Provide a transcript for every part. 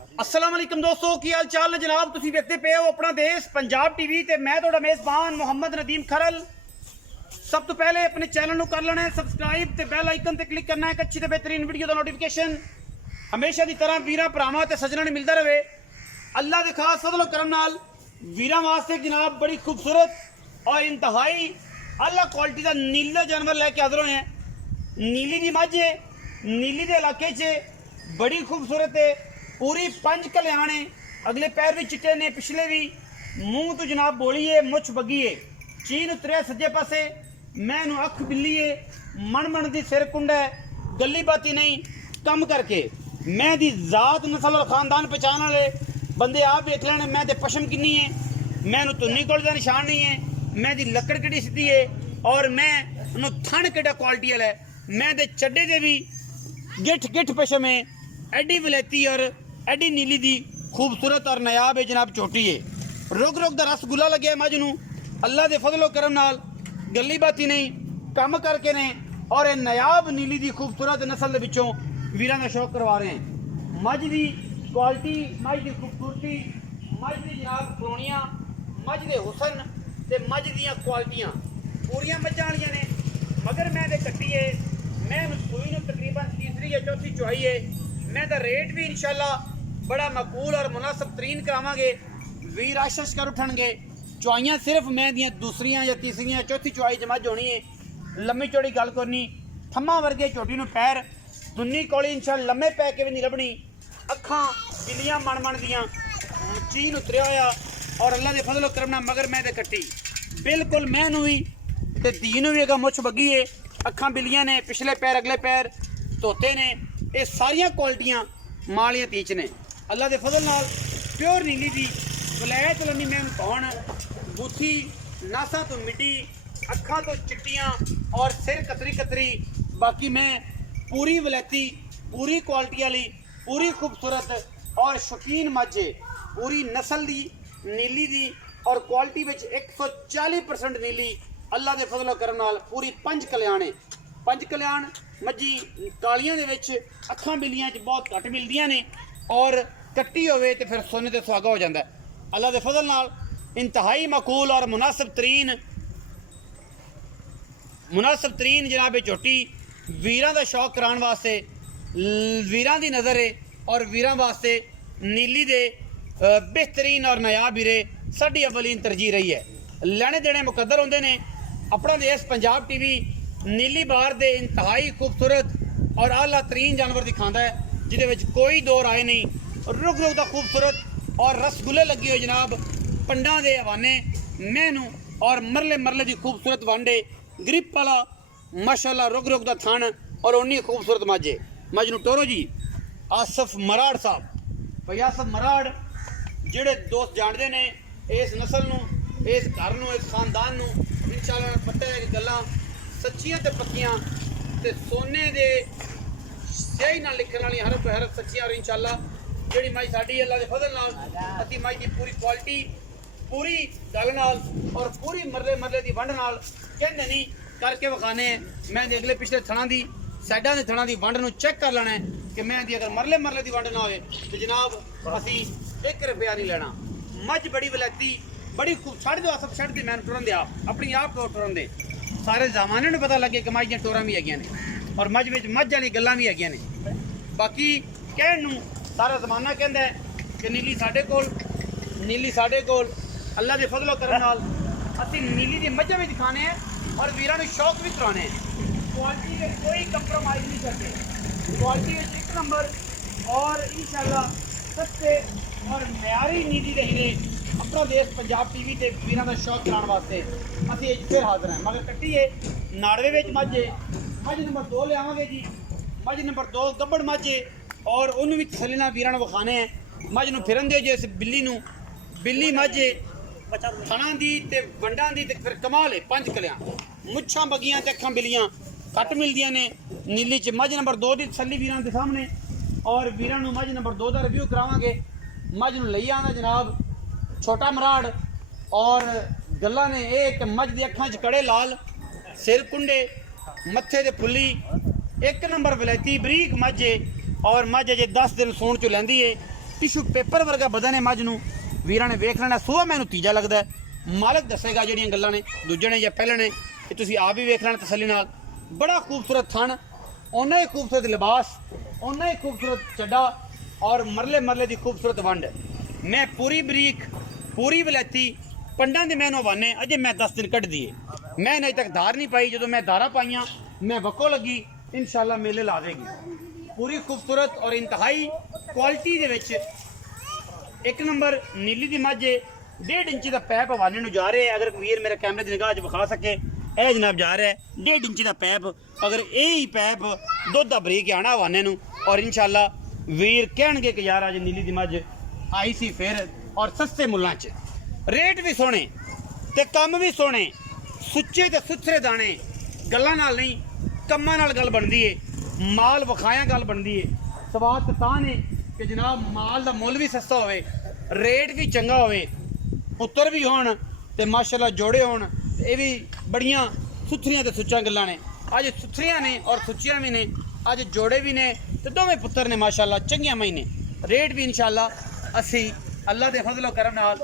अस्सलाम वालेकुम दोस्तों, की हाल चाल ने जनाब। तुसी देखते पे हो अपना देश पंजाब टीवी ते मैं तुहाडा मेज़बान मोहम्मद नदीम खरल। सब तो पहले अपने चैनल को कर लेना है सबसक्राइब ते बेल आइकन ते क्लिक करना है एक अच्छी ते बेहतरीन वीडियो का नोटिफिकेशन हमेशा की तरह वीरां भरावां ते सज्जनां ने मिलता रहे। अल्लाह के खास फजल करम नाल वीरां वास्ते जनाब बड़ी खूबसूरत और इंतहाई आला क्वालिटी का नीला जानवर लैके हाजिर होए हैं। नीली की मझ है, नीली के इलाके च बड़ी खूबसूरत है, पूरी पंज कल्याण है, अगले पैर भी चिट्टे ने, पिछले भी, मूँह तो जनाब बोली है, मुछ बगी है, चीन उतरिया सज्जे पासे, मैं नू अख बिल्ली है, मन मन की सिर कुंड है, गली बाती नहीं कम करके मैं दी जात नस्ल और खानदान पहचान वाले बंदे आप देख लेने। मैं दे पशम किन्नी है, मैं तुन्नी कोल दा निशान नहीं है, मैं दी लकड़ किहड़ी सीधी है और मैं थन किहड़ा क्वालिटी वाला है, मैं दे चड्डे दे भी गिठ गिठ पशम है, एडी वलैती और एडी नीली दी खूबसूरत और नायाब है जनाब चोटी है। रुक रुक दा रसगुल्ला लगे मझ नू अल्लाह दे फजलो करम नाल गली बाती नहीं कम करके ने और ये नायाब नीली दी खूबसूरत नस्ल दे विचों वीरां दा शौक करवा रहे हैं। मझ दी क्वालिटी, मझ दी खूबसूरती, मझ दी जनाब कलोनियां, मझ दे हुसन ते मझ दियां क्वालिटियां पूरियां मझां वालियां ने। मगर मैं दे कट्टी है, मैं सूई नूं तकरीबन तीसरी या चौथी चुहाई है। मैं दा रेट भी इंशाल्लाह बड़ा मकबूल और मुनासिब तरीन करावांगे। वीर आशीष कर उठणगे। चुहाइयां सिर्फ मैं दियां दूसरियां या तीसरियां चौथी चुहाई जमज होनी है। लम्मी चौड़ी गल करनी, थम्मा वर्गे चोटी नूं पैर, दुन्नी कोली इंशाल्लाह लम्मे पै के भी नहीं लभनी, अखां बिल्लियां मन मन दियां, चीन उतरिया होया और अल्लाह दे फजलो करम नाल मगर मैं दे कट्टी बिल्कुल मैं नूं भी ते धी नूं भी अगर मुछ बगी है, अखां बिल्लियां ने, पिछले पैर अगले पैर धोते ने, ये सारियां क्वालिटियां मालियां तीच ने। अल्लाह दे फजल नाल प्योर नीली दी वलैत लनी मैं कौन बूथी नासा तो मिट्टी, अखां तो चिट्टियां और सिर कतरी कतरी, बाकी मैं पूरी वलैती, पूरी क्वालिटी वाली, पूरी खूबसूरत और शौकीन मझ, पूरी नस्ल दी नीली दी और क्वालिटी विच 140% नीली अल्लाह दे फजलो करम नाल पूरी पंज कल्याण है। पंज कल्याण मझी कालियां दे विच अखां बिल्लियां च बहुत घट मिलदियां ने और कट्टी होवे ते फिर सोने ते सुहागा हो जाता है। अल्लाह दे फजल नाल इंतहाई मकूल और मुनासिब तरीन जनाब चोटी वीरां दा शौक कराने वास्ते, वीरां दी नज़र है और वीरां वास्ते नीली दे बेहतरीन और नायाब हीरे साडी अवलीन तरजीह रही है। लैने देने मुकद्दर होंदे ने। अपना देश पंजाब टीवी नीली बार दे इंतहाई खूबसूरत और आला तरीन जानवर दिखाता है जिहदे विच कोई दो राय नहीं। रुक रुक दा खूबसूरत और रसगुल्ले लगे हुए जनाब पंडा दे हवाने मैनू और मरले मरले दी खूबसूरत वांडे ग्रिप वाला माशाल्लाह रुक रुक दा थान और उन्नी खूबसूरत मझे मजनू टोरो जी आसफ मराड़ साहब। भाई आसफ मराड़ जेड़े दोस्त जानते ने इस नस्ल नू, इस घर नू, इस खानदान नू इंशाल्लाह पता है कि गल्लां सच्चियां ते पक्कियां ते सोने दे सही नाल लिखण वाली हर हरफ सच्चियां और इंशाल्लाह जेड़ी मझ साडी अल्लाह दे फजल नाल अति मझ दी पूरी क्वालिटी, पूरी गल नाल और पूरी मरले मरले दी वंड नाल कहंदे नहीं करके विखाने। मैं अगले पिछले थणा दी साइडां दे थणा दी वंड नूं चेक कर लेना है कि मैं दी अगर मरले मरले दी वंड ना होवे तो जनाब असी 1 रुपया नहीं लेना। मझ बड़ी वलैती, बड़ी खूब छड़ दो सब छड़ दी मैं टुरन दे अपनी आप टुरन दे सारे जमाने नूं पता लगे कि मझ दियां टोरां भी हैगियां ने और मझ विच मझ वाली गल्लां भी हैगियां ने। बाकी कहण नूं सारा जमाना कहंदा है कि नीली साडे कोल, नीली साडे कोल। अल्लाह दे फजलो करम नाल असी नीली दी मझां भी दिखाने हैं और वीरां नूं शौक भी कराने हैं। क्वालिटी में कोई कंप्रोमाइज़ नहीं करते, क्वालिटी में 1 नंबर और इंशाल्लाह सस्ते और म्यारी नीली दे हीरे अपना देश पंजाब टीवी ते वीरां दा शौक कराने वास्ते असी फिर हाजिर हैं। मगर कट्टी है नाड़वे विच मझ है, मझ नंबर 2 लियावांगे जी, मझ नंबर 2 गब्बड़ मझ है और उन्होंने भी तसल्ली नाल वीरां नूं विखाने हैं। मझ नूं फिरन दे जिस बिल्ली नूं, बिल्ली मझ है थणा दी ते वंडां दी ते फिर कमाल है पंज कल्याण, मुच्छां बगियां ते अखां बिल्लियां घट मिलदियां ने। नीली च मझ नंबर 2 की तसल्ली वीरां दे सामने और वीरां नूं मझ नंबर 2 का रिव्यू करावांगे। मझ नूं लई आंदा जनाब छोटा मराड़ और गल्लां ने ये कि मझ दी अखां च कड़े लाल, सिर कुंडे, मत्थे ते फुल्ली, 1 नंबर वलैती बरीक मझ है और मझ अजे 10 दिन सूण चो लैंदी है। टिशू पेपर वर्गा बदन है मझ नूं वीरां ने वेख लेना सुबह मैनूं तीजा लगदा है मालिक दसेगा ਜਿਹੜੀਆਂ ਗੱਲਾਂ ਨੇ ਦੂਜੇ ਨੇ ਜਾਂ ਪਹਿਲੇ ਨੇ ਇਹ ਤੁਸੀਂ ਆਪ ਵੀ ਵੇਖ ਲੈਣਾ ਤਸੱਲੀ ਨਾਲ बड़ा खूबसूरत थन उन्ना ही खूबसूरत लिबास उन्ना ही खूबसूरत चड्डा और मरले मरले की खूबसूरत वंड मैं पूरी बरीक पूरी वलैती पंडा के मैनू वाने अजे मैं 10 दिन कट दिए मैं अजे तक धार नहीं पाई जो मैं धारा पाइया मैं वक्को लगी इंशाल्लाह मेले ला देगी पूरी खूबसूरत और इंतहाई क्वालिटी दे विच एक नंबर नीली दी मझ 1.5 इंची का पैप हवाने नूं जा रहे हैं अगर वीर मेरे कैमरे की निगाह विखा सके ਇਹ ਜਨਾਬ ਜਾ ਰਿਹਾ 1.5 ਇੰਚ ਦਾ ਪੈਪ ਅਗਰ ਇਹ ਹੀ ਪੈਪ ਦੁੱਧ ਦਾ ਬਰੀਕ ਆਣਾ ਹਵਾਨੇ ਨੂੰ ਔਰ ਇਨਸ਼ਾਅੱਲਾ ਵੀਰ ਕਹਿਣਗੇ ਕਿ ਯਾਰ ਅੱਜ ਨੀਲੀ ਦੀ ਮੱਝ ਆਈ ਸੀ ਫਿਰ ਔਰ ਸਸਤੇ ਮੁੱਲਾਂ 'ਚ ਰੇਟ ਵੀ ਸੋਹਣੇ ਤੇ ਕੰਮ ਵੀ ਸੋਹਣੇ ਸੁੱਚੇ ਤੇ ਸੁਥਰੇ ਦਾਣੇ ਗੱਲਾਂ ਨਾਲ ਨਹੀਂ ਕੰਮਾਂ ਨਾਲ ਗੱਲ ਬਣਦੀ ਏ ਮਾਲ ਵਿਖਾਇਆ ਗੱਲ ਬਣਦੀ ਏ ਸਵਾਦ ਤਾਂ ਨੇ ਕਿ ਜਨਾਬ ਮਾਲ ਦਾ ਮੁੱਲ ਵੀ ਸਸਤਾ ਹੋਵੇ ਰੇਟ ਵੀ ਚੰਗਾ ਹੋਵੇ ਪੁੱਤਰ ਵੀ ਹੋਣ ਤੇ ਮਾਸ਼ਾਅੱਲਾ ਜੋੜੇ ਹੋਣ ਇਹ ਵੀ ਬੜੀਆਂ ਸੁਥਰੀਆਂ ਤੇ ਸੁੱਚਾਂ ਗੱਲਾਂ ਨੇ ਅੱਜ ਸੁਥਰੀਆਂ ਨੇ ਔਰ ਸੁੱਚੀਆਂ ਵੀ ਨੇ ਅੱਜ ਜੋੜੇ ਵੀ ਨੇ ਤੇ ਦੋਵੇਂ ਪੁੱਤਰ ਨੇ ਮਾਸ਼ਾਅੱਲਾ ਚੰਗੀਆਂ ਮਹੀਨੇ ਰੇਟ ਵੀ ਇਨਸ਼ਾਅੱਲਾ ਅਸੀਂ ਅੱਲਾ ਦੇ ਫਜ਼ਲ ਕਰਮ ਨਾਲ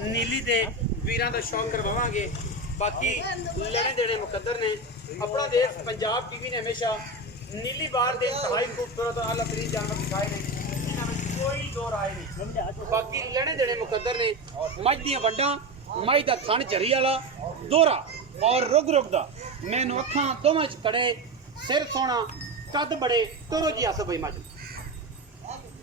ਨੀਲੀ ਦੇ ਵੀਰਾਂ ਦਾ ਸ਼ੌਕ ਕਰਵਾਵਾਂਗੇ ਬਾਕੀ ਲੈਣੇ ਦੇਣੇ ਮੁਕੱਦਰ ਨੇ ਆਪਣਾ ਦੇਸ਼ ਪੰਜਾਬ ਟੀਵੀ ਨੇ ਹਮੇਸ਼ਾ ਨੀਲੀ ਬਾਰ ਦੇ ਇੰਤਹਾਈ ਖੂਬਸੂਰਤ ਔਰ ਆਲਾ ਤਰੀਨ ਜਾਨਵਰ ਦਿਖਾਏ ਨੇ ਇਹਨਾਂ ਵਿੱਚ ਕੋਈ ਦੋ ਰਾਏ ਨਹੀਂ ਬਾਕੀ ਲੈਣੇ ਦੇਣੇ ਮੁਕੱਦਰ ਨੇ ਮੱਝ ਦੀਆਂ ਵੰਡਾਂ मई का थन झरी वाला दोहरा और रुग रुग दा मैनू अखां दोवां च कड़े सिर सोना कद बड़े तोरो जी हस पई मझ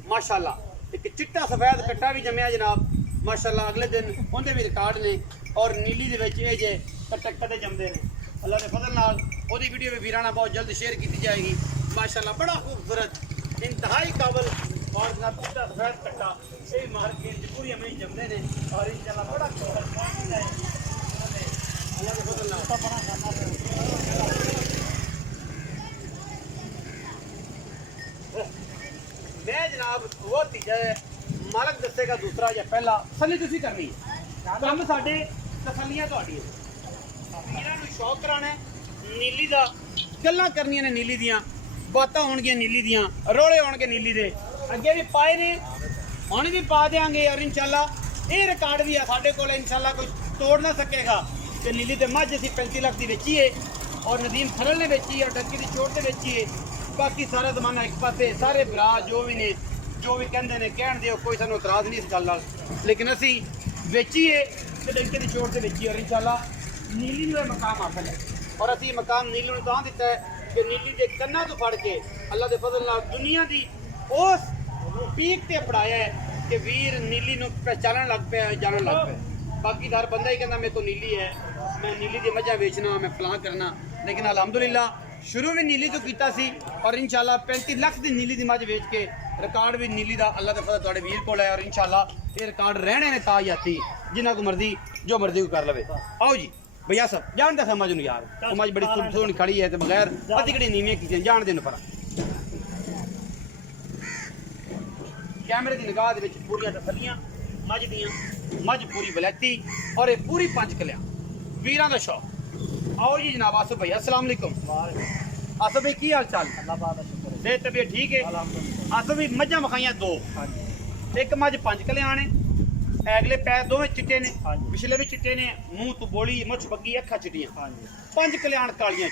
माशाअल्लाह एक चिट्टा सफेद कट्टा भी जमया जनाब माशाअल्लाह अगले दिन उहदे भी रिकॉर्ड ने और नीली दे विच ये जे कट्टे कदे जमदे ने अल्लाह दे फजल नाल ओदी वीडियो भी वीराना बहुत जल्द शेयर की जाएगी माशाअल्लाह बड़ा खूबसूरत इंतहाई काबल और जनाब चिट्टा सफेद कट्टा ये मार्केट पूरी हमें जमने ने और इंशाल्लाह बड़ा है अल्लाह के फजल मैं जनाब वो तीजा है मालक दसेगा दूसरा या पहला तसल्ली तुसी करनी है काम साडे तसल्लियां तुहाडी वीरां नूं शौक कराना है नीली दा गल्लां करनियां ने नीली दियां बातां होणगियां नीली दियां रोले होणगे नीली दे अगे भी पाए ने ਹੁਣ ਵੀ ਪਾ ਦੇਾਂਗੇ ਔਰ ਇਨਸ਼ਾਅੱਲਾ ਇਹ ਰਿਕਾਰਡ ਵੀ ਆ ਸਾਡੇ ਕੋਲ ਇਨਸ਼ਾਅੱਲਾ ਕੋਈ ਤੋੜ ਨਾ ਸਕੇਗਾ ਤੇ ਨੀਲੀ ਤੇ ਮੱਝ ਅਸੀਂ 35 ਲੱਖ ਦੀ ਵੇਚੀਏ ਔਰ ਨਦੀਮ ਖਰਲ ਨੇ ਵੇਚੀ ਔਰ ਡੱਕੀ ਦੀ ਚੋਟ ਤੇ ਵੇਚੀਏ ਬਾਕੀ ਸਾਰਾ ਜ਼ਮਾਨਾ ਇੱਕ ਪਾਸੇ ਸਾਰੇ ਭਰਾ ਜੋ ਵੀ ਨੇ ਜੋ ਵੀ ਕਹਿੰਦੇ ਨੇ ਕਹਿਣ ਦਿਓ ਕੋਈ ਸਾਨੂੰ ਇਤਰਾਜ਼ ਨਹੀਂ ਇਸ ਗੱਲ ਨਾਲ ਲੇਕਿਨ ਅਸੀਂ ਵੇਚੀਏ ਤੇ ਡੱਕੀ ਦੀ ਚੋਟ ਤੇ ਵੇਚੀਏ ਔਰ ਇਨਸ਼ਾਅੱਲਾ ਨੀਲੀ ਨੂੰ ਇਹ ਮਕਾਮ ਹਾਸਲ ਹੈ ਔਰ ਅਸੀਂ ਮਕਾਮ ਨੀਲੀ ਨੂੰ ਤਾਂ ਦਿੱਤਾ ਹੈ ਕਿ ਨੀਲੀ ਦੇ ਕੰਨਾਂ ਤੋਂ ਫੜ ਕੇ ਅੱਲਾ ਦੇ ਫਜ਼ਲ ਨਾਲ ਦੁਨੀਆ ਦੀ ਉਸ पीक ते पढ़ाया है कि वीर नीली नूं पहचानन लग पे जानन लग पे बाकी हर बंदा ही कहता मेरे को नीली है मैं नीली दी मझां बेचना मैं फलां करना लेकिन अलहमदुलिल्लाह शुरू भी नीली तो कीता सी और इंशाअल्लाह 35 लाख दी नीली दी मझ बेच के रिकॉर्ड भी नीली दा अल्लाह दा फज़ल तुहाडे वीर कोल है और इंशाअल्लाह ये रिकॉर्ड रहने ने ता जाती जिन्ना को मर्जी जो मर्जी को कर लवे आओ जी भैया साहब जान दे समझ नूं यार समझ बड़ी सोहनी खड़ी है ते बगैर अति घड़ी नीवियां कीतियां जान दे न पर कैमरे की निगाह दे विच पूरियां तसल्लियां मझ दियां मझ पूरी वलैती और ये पूरी 5 कलियां वीरां दा शौक आओ जी जनाब आसफ भाई अस्सलाम वालेकुम आसफ भाई की हाल चाल अल्लाह पाक दा शुक्र सेहत तबीयत ठीक है आसफ भाई मझां मखाइयां 2 एक मझ 5 कलियां ने अगले पैर दोवें चिट्टे ने पिछले भी चिट्टे ने मुंह तो बोली मुछ बग्गी अखां चिट्टियां 5 कलियां कालियां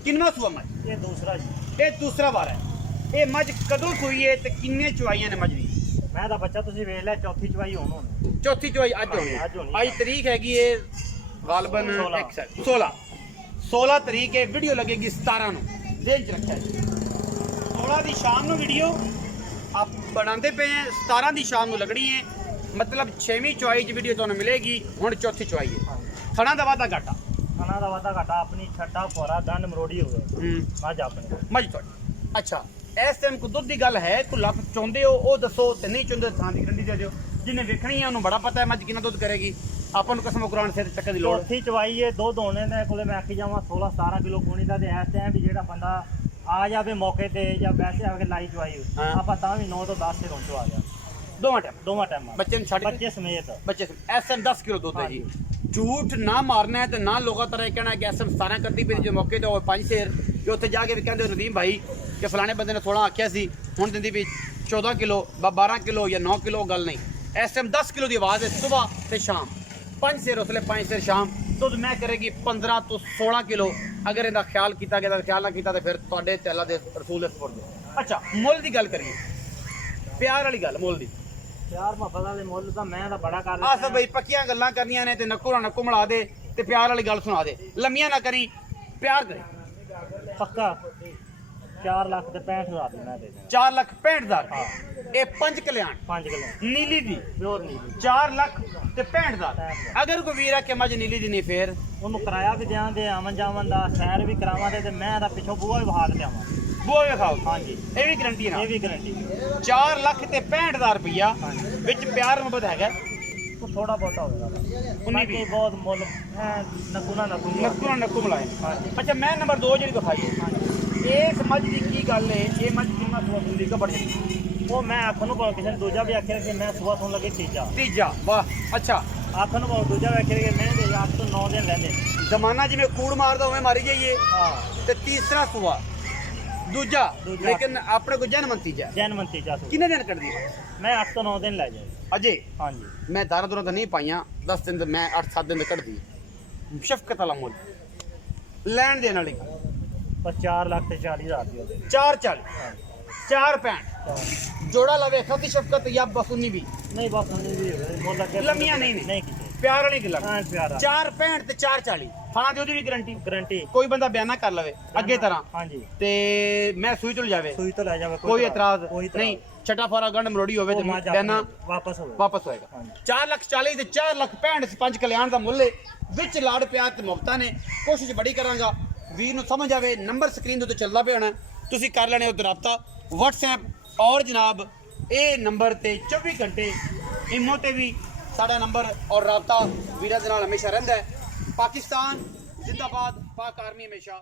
किन्ना सुआ मझ ये दूसरा बार है ये मझ कदों सूई है ते किन्ने चवाइयां ने मझ दी मैं ਤਾਂ ਬੱਚਾ ਤੁਸੀਂ ਵੇਖ ਲੈ ਚੌਥੀ ਚਵਾਈ ਹੋਣੀ ਚੌਥੀ ਚਵਾਈ ਅੱਜ ਹੋਣੀ ਅੱਜ ਤਰੀਕ ਹੈਗੀ ਏ ਗਾਲਬਨ 16 ਤਰੀਕ ਹੈ ਵੀਡੀਓ ਲੱਗੇਗੀ 17 ਨੂੰ ਦੇਖ ਰੱਖਿਆ 16 ਦੀ ਸ਼ਾਮ ਨੂੰ ਵੀਡੀਓ ਆਪ ਬਣਾਉਂਦੇ ਪਏ ਹੈ 17 ਦੀ ਸ਼ਾਮ ਨੂੰ ਲੱਗਣੀ ਹੈ मतलब 6ਵੀਂ ਚਵਾਈ ਚ ਵੀਡੀਓ ਤੁਹਾਨੂੰ ਮਿਲੇਗੀ ਹੁਣ ਚੌਥੀ ਚਵਾਈ ਹੈ ਥਣਾ ਦਾ ਵਾਦਾ ਘਾਟਾ ਆਪਣੀ ਛੱਡਾ ਪੋਰਾ ਦੰਨ ਮਰੋੜੀ ਹੋ ਗਏ ਮੱਝ ਆਪਣੀ ਮੱਝ ਤੁਹਾਡੀ ਅੱਛਾ इस टाइम को दुध की गल है को लख चाहते हो वो दसो तो नहीं चाहते थां की गरंटी दे दिओ जिन्हें वेखनी है उन्होंने बड़ा पता है मझ कितना दुध करेगी आपन कसम कुरान सिर चक्कर की लोड़ चौथी चवाई है दुध होने ने कोले मैं आखी जावां 16-17 किलो खूनी दा ते इस टाइम भी जेड़ा बंदा आ जावे मौके ते या वैसे आके लाई चवाई आपा तां भी 9 तो 10 से रोंचो आ जा दोवां टाइम बच्चे छड़ बच्चे समेत बच्चे SM 10 किलो दुध है जी झूठ ना मारना है तो ना लोगों तरह कहना है कि SM 17 करती पई जो मौके ते 5 शेर कि उत्थे जाके भी कहंदे नदीम भाई कि फलाने बंदे ने थोड़ा आख्या सी हुण दिंदी भी 14 किलो 12 किलो या 9 किलो गल नहीं इस टाइम 10 किलो की आवाज़ है सुबह ते शाम 5 सिर उसले 5 सिर शाम दुध मैं करेगी 15 तो 16 किलो अगर इनका ख्याल किया गया ख्याल ना किया तो फिर तुहाडे ते अल्लाह दे रसूल दे सुपुर्द। अच्छा मुल की गल करिए प्यार वाली गल मुल दी प्यार मुहब्बत वाले मुल तो मैं तो बड़ा कर अस बई पक्कियां गल्लां करनियां ने ते नक्कू ना नक्कू मिला दे ते प्यार वाली गल सुना दे लम्मियां ना करी प्यार करी पक्का 4 लाख ते 65,000 दी मैं दे देना 4,65,000 ये 5 कल्याण 5 किलो नीली दी प्योर नीली 4,65,000 अगर कोई वीर आके मज नीली दी नहीं फिर ਉਹਨੂੰ ਕਿਰਾਇਆ ਵੀ ਦਿਆਂ ਦੇ ਆਵਨ ਜਾਵਨ ਦਾ ਸੈਰ ਵੀ ਕਰਾਵਾਂ ਤੇ ਮੈਂ ਤਾਂ ਪਿੱਛੋਂ ਬੂਹਾ ਵੀ ਵਹਾ ਕੇ ਲਿਆਵਾਂ ਬੂਆ ਵੇ ਖਾਓ ਹਾਂਜੀ ਇਹ ਵੀ ਗਰੰਟੀ ਨਾ ਇਹ ਵੀ ਗਾਰੰਟੀ 4,65,000 ਰੁਪਇਆ ਵਿੱਚ ਪਿਆਰ ਮੁਹੱਬਤ ਹੈਗਾ ਉਹ ਥੋੜਾ ਬਹੁਤਾ ਹੋਵੇਗਾ ਉਨੀ ਵੀ। ਬਾਕੀ ਬਹੁਤ ਮੁੱਲ ਹੈ ਨਕੂ ਨਾ ਨੱਕੂ ਨਾਲ ਨੱਕੂ ਮਿਲਾਏ ਹਾਂਜੀ ਅੱਛਾ ਮੈਂ ਨੰਬਰ 2 ਜਿਹੜੀ ਦਿਖਾਈ ਇਹ ਸਮਝ ਦੀ ਕੀ ਗੱਲ ਹੈ ਇਹ ਮੱਝ ਕਿੰਨਾ ਸੁਣ ਦੀ ਕਬੜ ਉਹ ਮੈਂ ਆਖਣ ਨੂੰ ਕਿਸੇ ਨੇ ਦੂਜਾ ਵੀ ਆਖਿਆ ਕਿ ਮੈਂ ਸੁਬਹ ਸੁਣ ਲੱਗੇ ਤੀਜਾ ਵਾਹ ਅੱਛਾ ਆਖਣ ਨੂੰ ਦੂਜਾ ਵੀ ਆਖਿਆ ਕਿ ਮੈਂ ਦੇ 8 ਤੋਂ 9 ਦਿਨ ਰਹਿੰਦੇ ਜ਼ਮਾਨਾ ਜਿਵੇਂ ਕੂੜ ਮਾਰਦਾ ਉਵੇਂ ਮਾਰੀ ਜਾਈਏ ਹਾਂ ਤੇ ਤੀਸਰਾ ਸੁਆ ਦੂਜਾ ਲੇਕਿਨ ਆਪਣੇ ਕੋ ਜਨਮ ਤੀਜਾ ਜਨਮ ਤੀਜਾ ਸੁਬਹ ਕਿੰਨੇ ਦਿਨ ਕੱਢਦੀ ਮੈਂ 8 ਤੋਂ 9 ਦਿਨ ਲੈ ਜਾਏ ਅਜੇ ਹਾਂਜੀ ਮੈਂ ਦਾਰਾ ਦੁਰਾ ਤਾਂ ਨਹੀਂ ਪਾਈਆਂ 10 ਦਿਨ ਤੇ ਮੈਂ 8-7 ਦਿਨ ਤੇ ਕੱਢਦੀ ਸ਼ਫਕਤ ਵਾਲਾ ਮੁੱਲ ਲੈਣ ਦੇਣ ਵਾਲੀ ਪਰ 4 ਲੱਖ ਤੇ 40,000 ਦੀ ਉਹਦੇ 440 465 जोड़ा लवे खती शफकत या बसुनी भी ਨਹੀਂ ਬਸ ਨਹੀਂ ਵੀ ਮੁੱਲ ਲੱਗੇ लम्मियां नहीं ने ਨਹੀਂ ਕੀਤੇ प्यार वाली गल ਹਾਂ ਪਿਆਰਾ 465 ਤੇ 440 ਫਾਣਾ ਦੀ ਉਹਦੀ ਵੀ ਗਾਰੰਟੀ ਗਾਰੰਟੀ ਕੋਈ ਬੰਦਾ ਬਿਆਨਾ ਕਰ ਲਵੇ ਅੱਗੇ ਤਰ੍ਹਾਂ ਹਾਂਜੀ ਤੇ ਮੈਂ ਸੂਈ ਚਲ ਜਾਵੇ ਸੂਈ ਤੋਂ ਲੈ ਜਾਵੇ ਕੋਈ ਇਤਰਾਜ਼ ਨਹੀਂ ਛਟਾ ਫਾਰਾ ਗੰਢ ਮਰੋੜੀ ਹੋਵੇ ਤੇ ਬਿਆਨਾ ਵਾਪਸ ਹੋਵੇ ਵਾਪਸ ਹੋਏਗਾ 4,40,000 ਤੇ 4,65,000 ਤੇ 5 ਕਲਿਆਣ ਦਾ ਮੁੱਲ ਹੈ ਵਿੱਚ ਲਾੜ ਪਿਆਰ ਤੇ ਮੁਫਤਾਂ ਨੇ ਕੋਸ਼ਿਸ਼ ਬੜੀ ਕਰਾਂਗਾ ਵੀਰ ਨੂੰ ਸਮਝ ਆਵੇ ਨੰਬਰ ਸਕਰੀਨ ਦੇ ਉੱਤੇ ਚੱਲਦਾ ਪਿਆ ਹੋਣਾ ਤੁਸੀਂ ਕਰ ਲੈਣੇ ਉਹ ਰਾਬਤਾ WhatsApp और जनाब ये नंबर ते 24 घंटे इमो ते भी साडा नंबर और राबता वीरा दे नाल हमेशा रहिंदा है। पाकिस्तान जिंदाबाद, पाक आर्मी हमेशा